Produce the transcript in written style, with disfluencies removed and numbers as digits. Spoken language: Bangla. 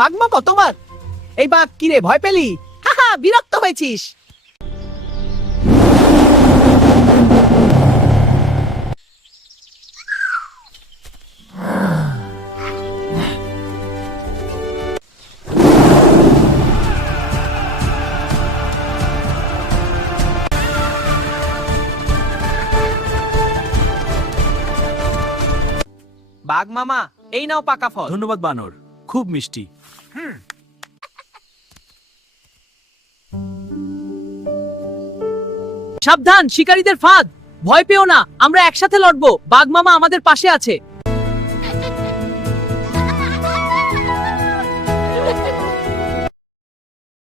বাঘমামা তোমার। এই বাঘ কি রে, ভয় পেলি? হাহা, বিরক্ত হয়েছিস? বাঘ মামা, এই নাও পাকা ফল। ধন্যবাদ বানর, খুব মিষ্টি। সাবধান, শিকারীদের ফাঁদ। ভয় পেও না, আমরা একসাথে লড়বো। বাঘ মামা আমাদের পাশে আছে।